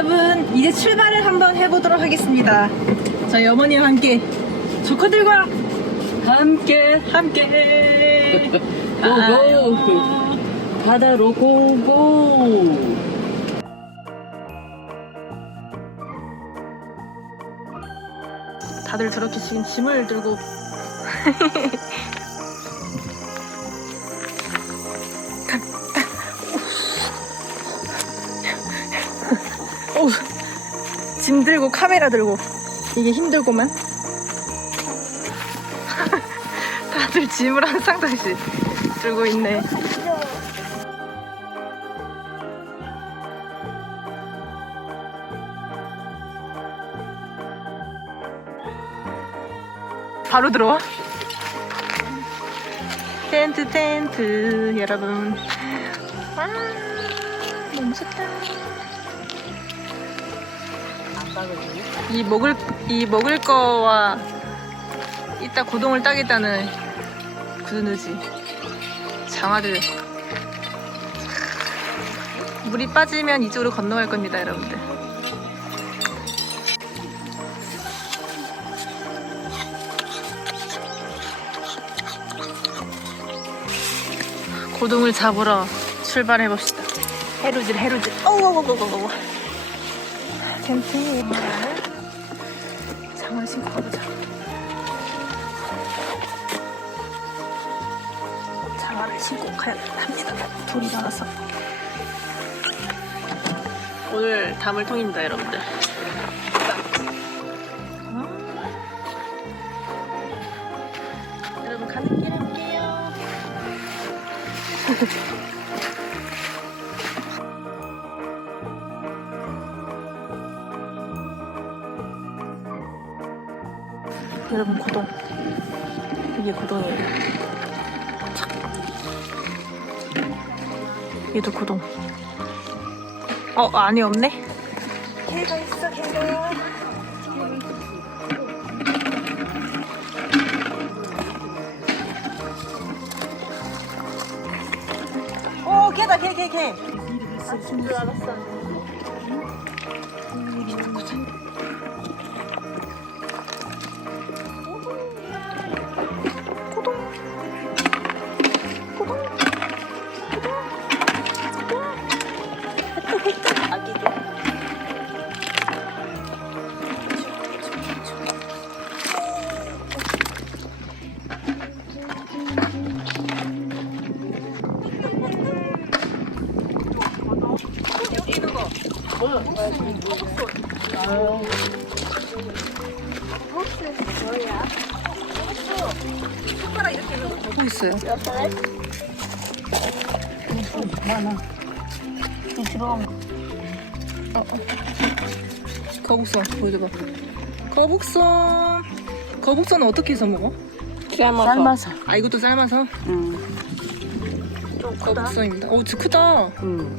여러분 이제 출발을 한번 해보도록 하겠습니다. 저희 어머니와 함께 조커들과 함께 함께. 고고. 바다로 고고. 다들 저렇게 지금 짐을 들고 짐 들고 카메라 들고. 이게 힘들구만. 다들 짐을 한 상당씩 들고 있네. 바로 들어와. 텐트 텐트 여러분. 와 너무 좋다 이 먹을 이 먹을 거와 이따 고동을 따겠다는 그 누지. 장화들. 물이 빠지면 이쪽으로 건너갈 겁니다 여러분들. 고동을 잡으러 출발해 봅시다. 해루질 해루질 어우 어우 어우 어우 텐트 장화 신고 가보자. 장화를 신고 가야 합니다. 돌이 많아서. 오늘 담을 통입니다 여러분들 여러분 고동 이게 고동이에요. 착. 얘도 고동 어 안에 없네? 개가 있어 개가. 오 개다 개개개. 아진 줄 알았어 보고 있어요. 거북선 보여줘봐. 거북선. 거북선은 어떻게 해서 먹어? 삶아서. 아 이것도 삶아서? 응. 거북선입니다. 오 진짜 크다. 응.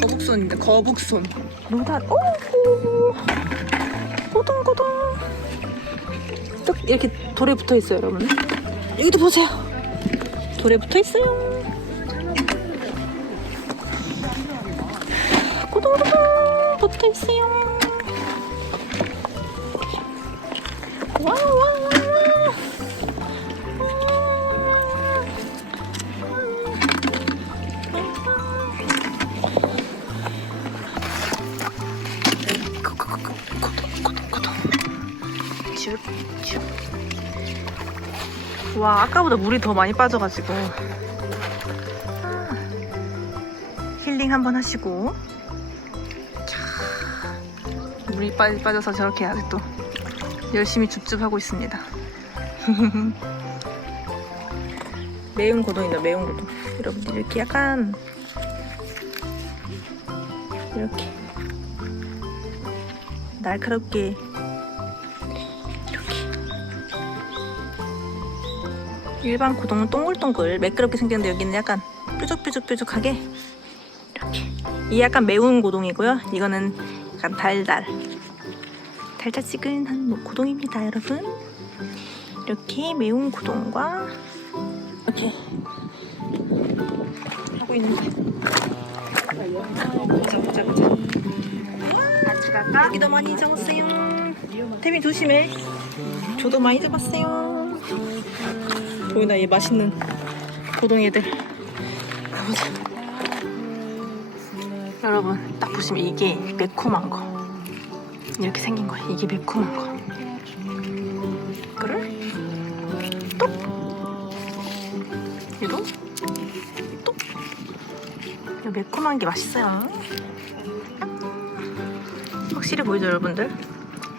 거북선인데 거북선. 노다 오! 고동고동. 딱 이렇게 돌에 붙어 있어요 여러분 여기도 보세요. 돌에 붙어 있어요. 고동고동 붙어 있어요. 와와 와 아까보다 물이 더 많이 빠져가지고. 아, 힐링 한번 하시고. 자, 물이 빠, 빠져서 저렇게 아직도 열심히 줍줍하고 있습니다. 매운 고동이다 매운 고동. 여러분들 이렇게 약간 이렇게 날카롭게 일반 고동은 동글동글 매끄럽게 생겼는데 여기는 약간 뾰족뾰족뾰족하게 이렇게 이 약간 매운 고동이고요 이거는 약간 달달 달짝지근한 뭐 고동입니다 여러분 이렇게 매운 고동과 이렇게 하고 있는데 보자 보자 보자 여기다가 여기도 많이 잡았어요. 태민 조심해. 저도 많이 잡았어요. 보이나 얘 맛있는 고동이들. 가보자. 여러분 딱 보시면 이게 매콤한 거. 이렇게 생긴 거야. 이게 매콤한 거. 그를 똑. 얘도 똑. 이 매콤한 게 맛있어요. 확실히 보이죠, 여러분들?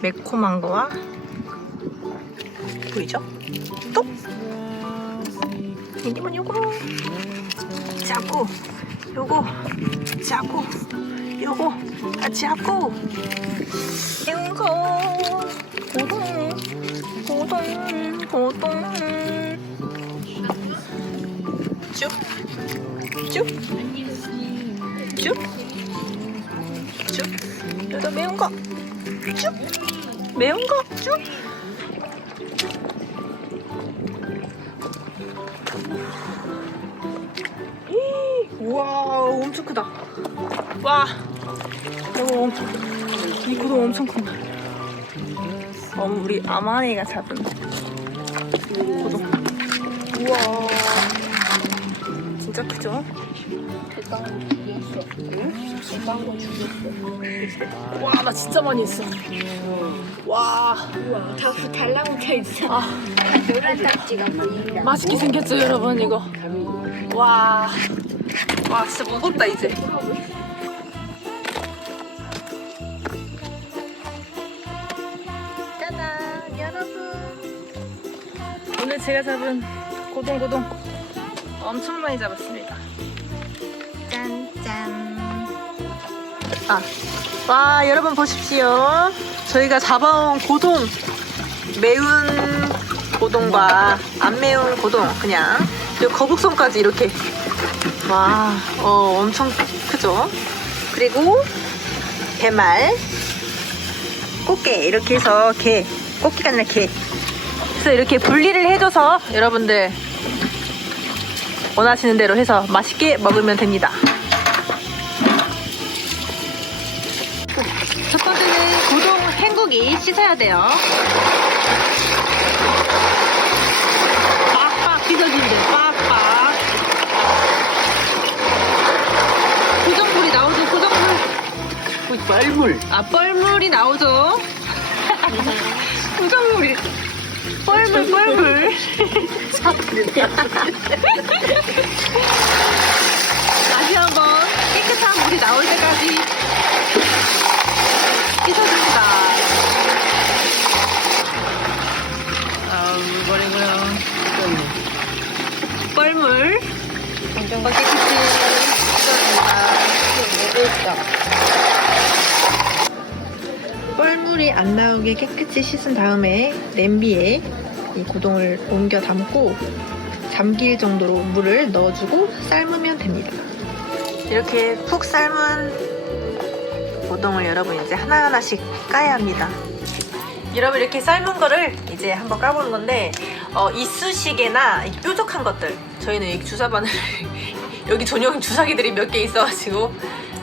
매콤한 거와 보이죠? 똑. 이게만 요거. 짜고 요거. 짜고 요거. 같이 하고. 매운 거. 고동 고동 고동. 쭉쭉쭉쭉. 여기다 매운 거. 쭉. 매운 거쭉 크다. 와. 이거 엄청 이 고동 엄청 큰다. 어, 우리 아마네가 잡은 고동 우와 진짜 크죠? 와 나 진짜 많이 했어. 와. 다 달라붙어 있어. 아, 노란 딱지가 보인다. 맛있게 생겼죠 여러분 이거? 와, 와 진짜 무겁다 이제. 짜잔 여러분. 오늘 제가 잡은 고동고동 엄청 많이 잡았습니다. 짠짠. 아, 와 여러분 보십시오. 저희가 잡아온 고동 매운 고동과 안 매운 고동 그냥 그리고 거북선까지 이렇게. 와 어, 엄청 크죠? 그리고 배말 꽃게 이렇게 해서 게 꽃게가 아니라 게. 그래서 이렇게 분리를 해줘서 여러분들 원하시는 대로 해서 맛있게 먹으면 됩니다. 첫 번째는 고동 헹구기 씻어야 돼요. 빡빡 찢어진대 빡빡. 고정물이 나오죠 고정물 뻘물. 아 뻘물이 나오죠? 고정물이 뻘물 뻘물 다시 한번 깨끗한 물이 나올 때까지 씻어줍니다. 아, 물버리고요. 뻘물. 엄청 깨끗이 씻어줍니다 뻘물이 안 나오게 깨끗이 씻은 다음에 냄비에 이 고동을 옮겨 담고 잠길 정도로 물을 넣어주고 삶으면 됩니다. 이렇게 푹 삶은 고동을 여러분 이제 하나하나씩 까야 합니다. 여러분 이렇게 삶은 거를 이제 한번 까보는 건데 어, 이쑤시개나 이 뾰족한 것들 저희는 이 주사바늘 여기 전용 주사기들이 몇 개 있어가지고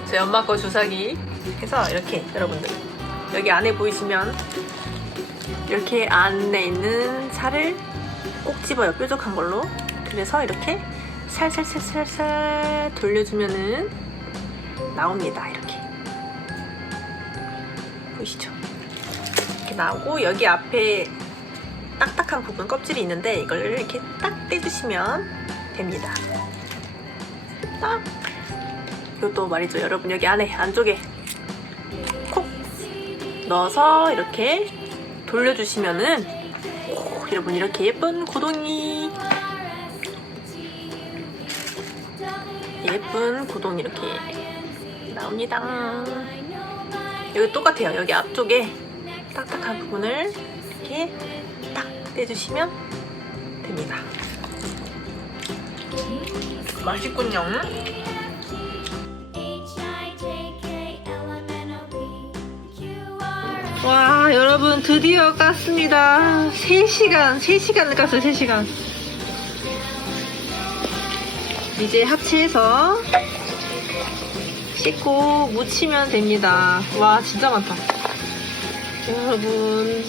저희 엄마 거 주사기 해서 이렇게 여러분들 여기 안에 보이시면 이렇게 안에 있는 살을 꼭 집어요. 뾰족한 걸로. 그래서 이렇게 살살살살살 돌려주면은 나옵니다. 이렇게. 보이시죠? 이렇게 나오고 여기 앞에 딱딱한 부분 껍질이 있는데 이걸 이렇게 딱 떼주시면 됩니다. 딱! 이것도 말이죠. 여러분 여기 안에 안쪽에 콕 넣어서 이렇게 돌려주시면은 오, 여러분 이렇게 예쁜 고동이. 예쁜 고동 이렇게 나옵니다. 여기 똑같아요. 여기 앞쪽에 딱딱한 부분을 이렇게 딱 떼주시면 됩니다. 맛있군요 와 여러분 드디어 깠습니다 3시간 3시간을 깠어요 3시간 이제 합체해서 찍고 무치면 됩니다. 와, 진짜 많다. 여러분.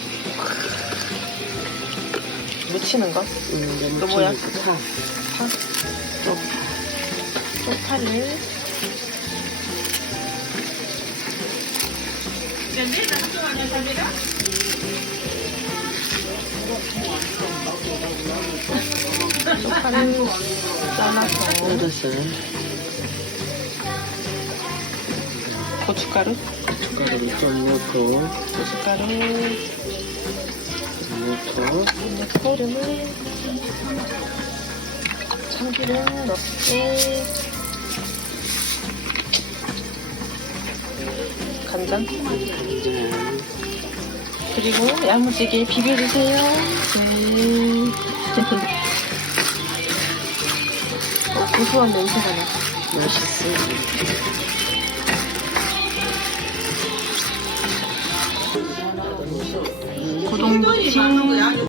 무치는 거? 음, 이거 뭐야? 파. 쪽파를. 쪽파를 잘라서 알았어요. 고춧가루, 숟가락을 좀 넣고, 고춧가루 넣고, 넣고 기름을 참기름 넣고 간장. 그리고 야무지게 비벼주세요. 네. 어, 고소한 냄새가 나. 맛있어. 고동무침